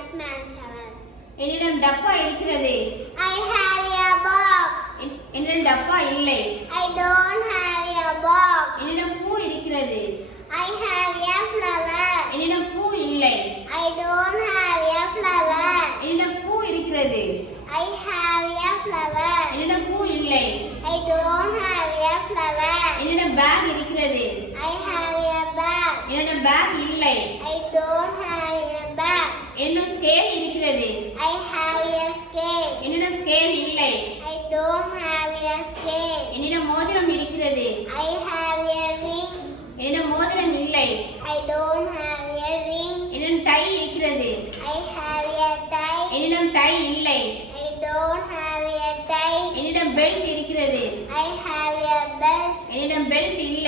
Batman shower. என்னிடம் டப்பா இருக்கிறது. I have a box. என்னிடம் டப்பா இல்லை. I don't have a box. என்னிடம் பூ இருக்கிறது. I have a flower. என்னிடம் பூ இல்லை. I don't have a flower. என்னிடம் பூ இருக்கிறது. I have a flower. என்னிடம் பூ இல்லை. I don't have a flower. என்னிடம் பேக் இருக்கிறது. I have a bag. என்னிடம் பேக் இல்லை. I don't have a bag. என்னிடம் ஸ்கேல் இருக்கிறது. I have a scale. என்னிடம் ஸ்கேல் இல்லை. I don't have a scale. என்னிடம் மோதிரம் இருக்கிறது. I have a ring. என்னிடம் மோதிரம் இல்லை. I don't have a ring. என்னிடம் டை இருக்கிறது. I have a tie. என்னிடம் டை இல்லை. I don't have a tie. என்னிடம் பெல்ட் இருக்கிறது. I have a belt. என்னிடம் பெல்ட் இல்லை.